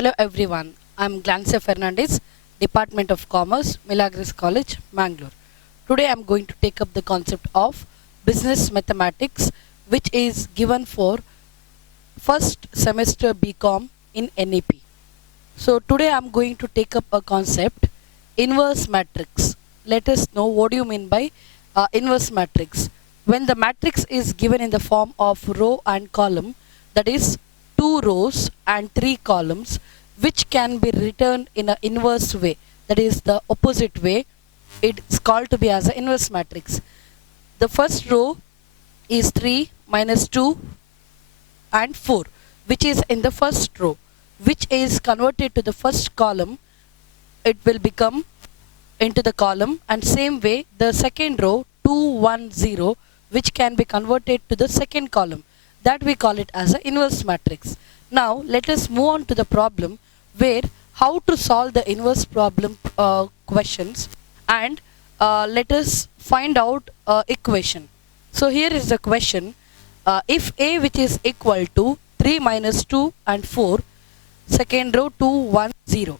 Hello everyone, I'm Glancy Fernandez, Department of Commerce, Milagres College, Mangalore. Today I'm going to take up the concept of business mathematics, which is given for first semester BCom in NEP. So today I'm going to take up a concept, inverse matrix. Let us know what do you mean by inverse matrix. When the matrix is given in the form of row and column, that is 2 rows and 3 columns, which can be written in an inverse way, that is the opposite way, it's called to be as an inverse matrix. The first row is 3 minus 2 and 4, which is in the first row, which is converted to the first column, it will become into the column, and same way the second row 2 1 0, which can be converted to the second column, that we call it as an inverse matrix. Now let us move on to the problem where how to solve the inverse problem questions, and let us find out equation. So here is the question, if A, which is equal to 3 minus 2 and 4, second row 2 1 0,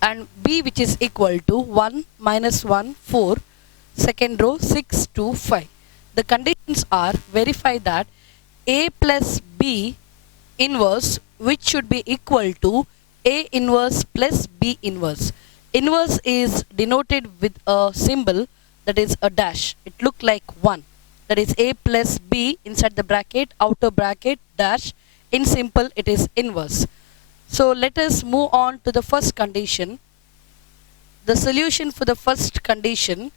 and B, which is equal to 1 minus 1 4, second row 6 2 5. The conditions are verify that A plus B inverse, which should be equal to A inverse plus B inverse. Inverse is denoted with a symbol, that is a dash. It look like 1. That is A plus B inside the bracket, outer bracket, dash. In simple, it is inverse. So let us move on to the first condition. The solution for the first condition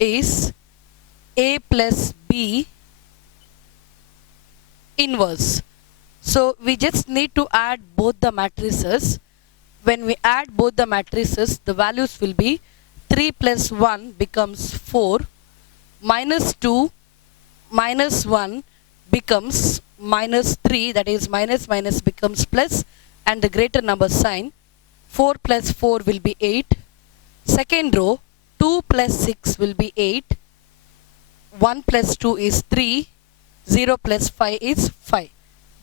is A plus B inverse. So we just need to add both the matrices. When we add both the matrices, the values will be 3 plus 1 becomes 4, minus 2 minus 1 becomes minus 3, that is minus minus becomes plus, and the greater number sign. 4 plus 4 will be 8. Second row 2 plus 6 will be 8. 1 plus 2 is 3. 0 plus 5 is 5.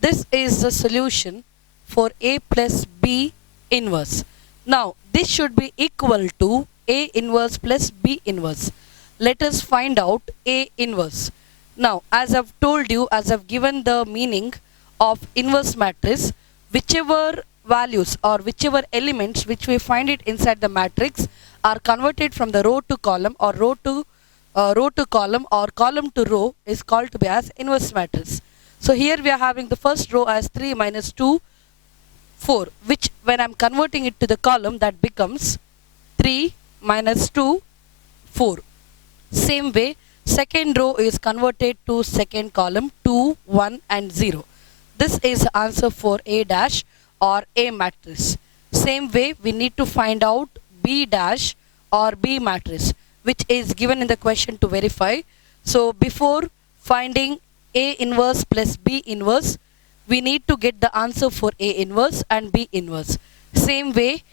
This is the solution for A plus B inverse. Now this should be equal to A inverse plus B inverse. Let us find out A inverse. Now as I've told you, as I've given the meaning of inverse matrix, whichever values or whichever elements which we find it inside the matrix are converted from the row to column, or row to column, or column to row, is called to be as inverse matrix. So here we are having the first row as 3 minus 2 4, which when I'm converting it to the column, that becomes 3 minus 2 4. Same way second row is converted to second column, 2 1 and 0. This is the answer for A dash or A matrix. Same way we need to find out B dash or B matrix, which is given in the question to verify. So before finding A inverse plus B inverse, we need to get the answer for A inverse and B inverse. Same way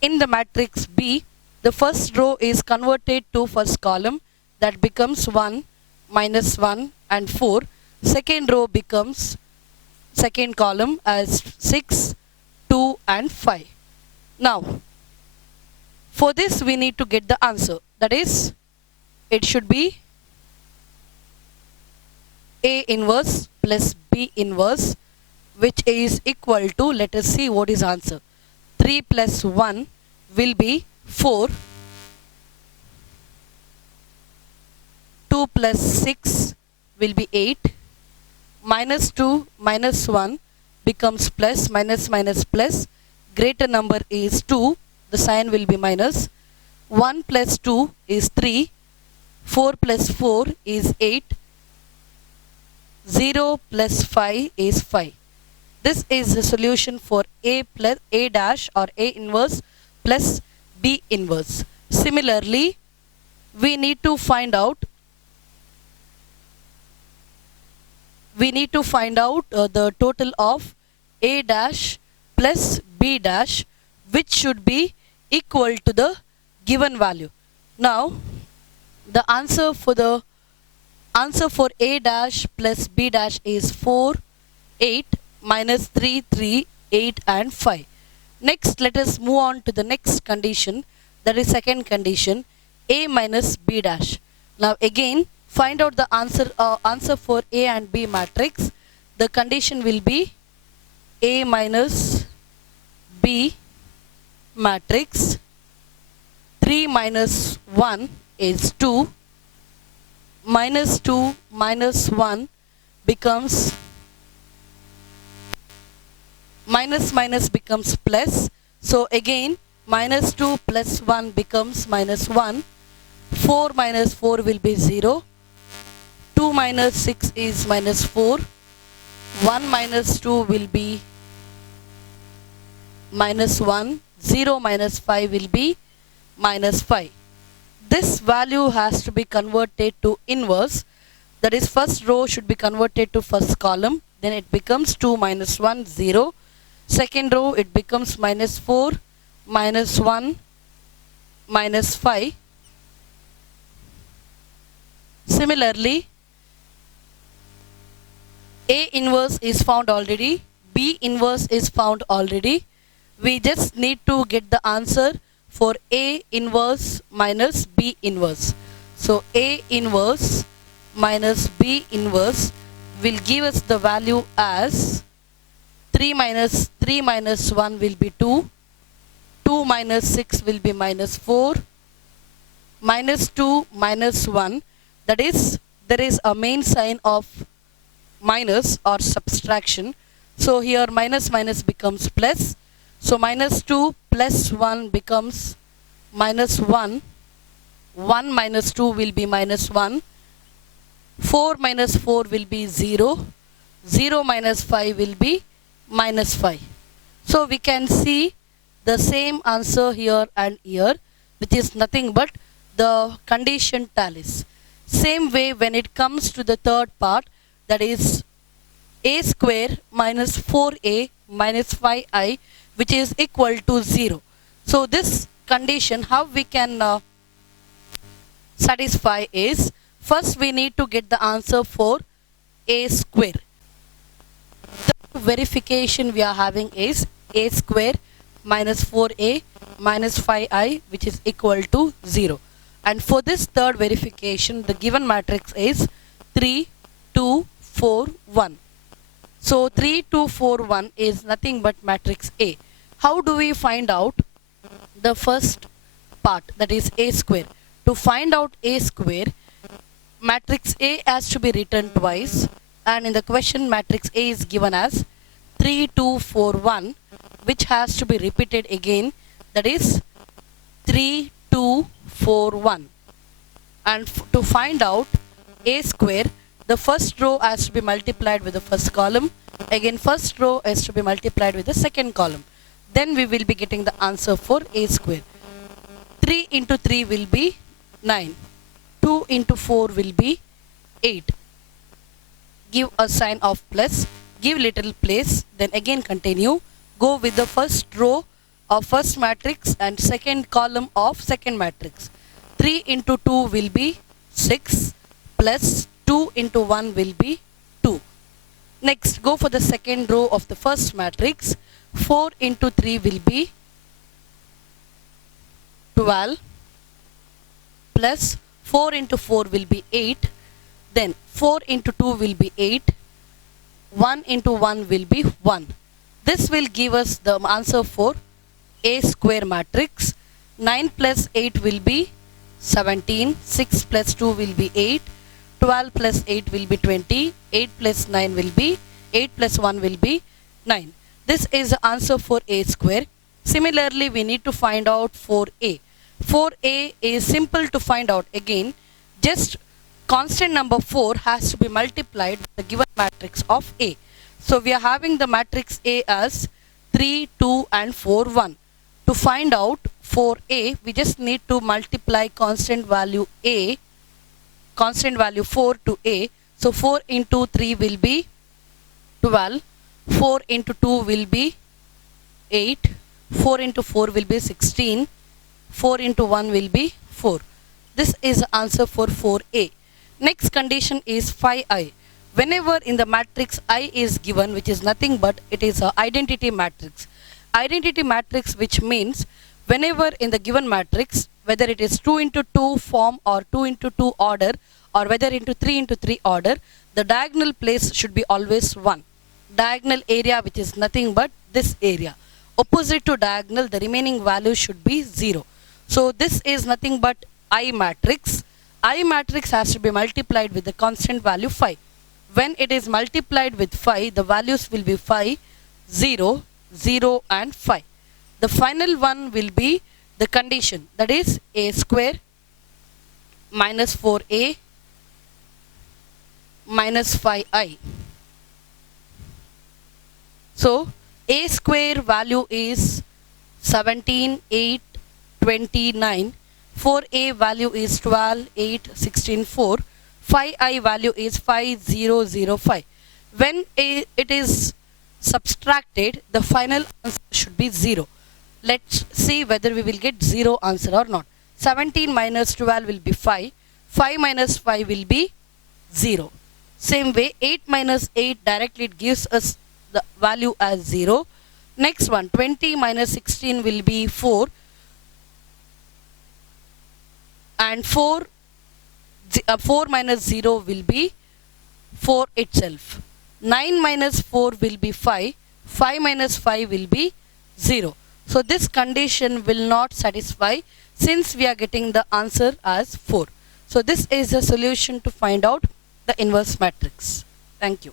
in the matrix B, the first row is converted to first column, that becomes 1 minus 1 and 4. Second row becomes second column as 6 2 and 5. Now for this we need to get the answer, that is it should be A inverse plus B inverse, which is equal to, let us see what is answer. 3 plus 1 will be 4. 2 plus 6 will be 8. Minus 2 minus 1 becomes plus, minus minus plus. Greater number is 2. The sign will be minus. 1 plus 2 is 3. 4 plus 4 is 8. 0 plus 5 is 5. This is the solution for A plus A dash or A inverse plus B inverse. Similarly, we need to find out the total of A dash plus B dash, which should be equal to the given value. Now the answer for A dash plus B dash is 4 8 minus 3 3 8 and 5. Next, let us move on to the next condition, that is second condition, a minus b dash. Now again, find out the answer for a and b matrix. The condition will be a minus b matrix. 3 minus 1 is 2. Minus 2 minus 1 becomes minus becomes plus. So again, minus 2 plus 1 becomes minus 1. 4 minus 4 will be 0. 2 minus 6 is minus 4. 1 minus 2 will be minus 1. 0 minus 5 will be minus 5. This value has to be converted to inverse. That is, first row should be converted to first column. Then it becomes 2 minus 1, 0. Second row, it becomes minus 4, minus 1, minus 5. Similarly, A inverse is found already. B inverse is found already. We just need to get the answer for A inverse minus B inverse. So A inverse minus B inverse will give us the value as 3 minus 1 will be 2. 2 minus 6 will be minus 4. Minus 2 minus 1, that is, there is a main sign of minus or subtraction. So here minus minus becomes plus. So minus 2 plus 1 becomes minus 1. 1 minus 2 will be minus 1. 4 minus 4 will be 0. 0 minus 5 will be minus 5. So we can see the same answer here and here, which is nothing but the condition tallies. Same way, when it comes to the third part, that is a square minus 4a minus 5i, which is equal to 0. So this condition, how we can satisfy is, first we need to get the answer for a square. The verification we are having is a square minus 4a minus 5i, which is equal to 0. And for this third verification, the given matrix is 3, 2, 4, 1. So 3, 2, 4, 1 is nothing but matrix A. How do we find out the first part, that is A square? To find out A square, matrix A has to be written twice, and in the question matrix A is given as 3, 2, 4, 1, which has to be repeated again, that is 3, 2, 4, 1. And to find out A square, the first row has to be multiplied with the first column. Again, first row has to be multiplied with the second column. Then we will be getting the answer for A square. 3 into 3 will be 9. 2 into 4 will be 8. Give a sign of plus. Give little place. Then again continue. Go with the first row of first matrix and second column of second matrix. 3 into 2 will be 6 plus 2 into 1 will be 2. Next, go for the second row of the first matrix. 4 into 3 will be 12 plus 4 into 4 will be 8. Then 4 into 2 will be 8. 1 into 1 will be 1. This will give us the answer for A square matrix. 9 plus 8 will be 17. 6 plus 2 will be 8. 12 plus 8 will be 20. 8 plus 9 will be 8 plus 1 will be 9. This is the answer for A square. Similarly, we need to find out for A. For A is simple to find out. Again, just constant number 4 has to be multiplied with the given matrix of A. So we are having the matrix A as 3, 2 and 4, 1. To find out for A, we just need to multiply constant value A, constant value 4 to A. So 4 into 3 will be 12. 4 into 2 will be 8. 4 into 4 will be 16. 4 into 1 will be 4. This is the answer for 4A. Next condition is 5i. Whenever in the matrix I is given, which is nothing but it is an identity matrix. identity matrix, which means whenever in the given matrix, whether it is 2 into 2 form or 2 into 2 order, or whether into 3 into 3 order, the diagonal place should be always 1. Diagonal area, which is nothing but this area. Opposite to diagonal, the remaining value should be 0. So this is nothing but I matrix. I matrix has to be multiplied with the constant value 5. When it is multiplied with 5, the values will be 5, 0, 0 and 5. The final one will be the condition, that is a square minus 4a minus 5i. So a square value is 17, 8, 29. 4a value is 12, 8, 16, 4. 5i value is 5005. When it is subtracted, the final answer should be 0. Let's see whether we will get 0 answer or not. 17 minus 12 will be 5. 5 minus 5 will be 0. Same way, 8 minus 8 directly it gives us the value as 0. Next one, 20 minus 16 will be 4. And 4 minus 0 will be 4 itself. 9 minus 4 will be 5. 5 minus 5 will be 0. So this condition will not satisfy since we are getting the answer as 4. So this is the solution to find out the inverse matrix. Thank you.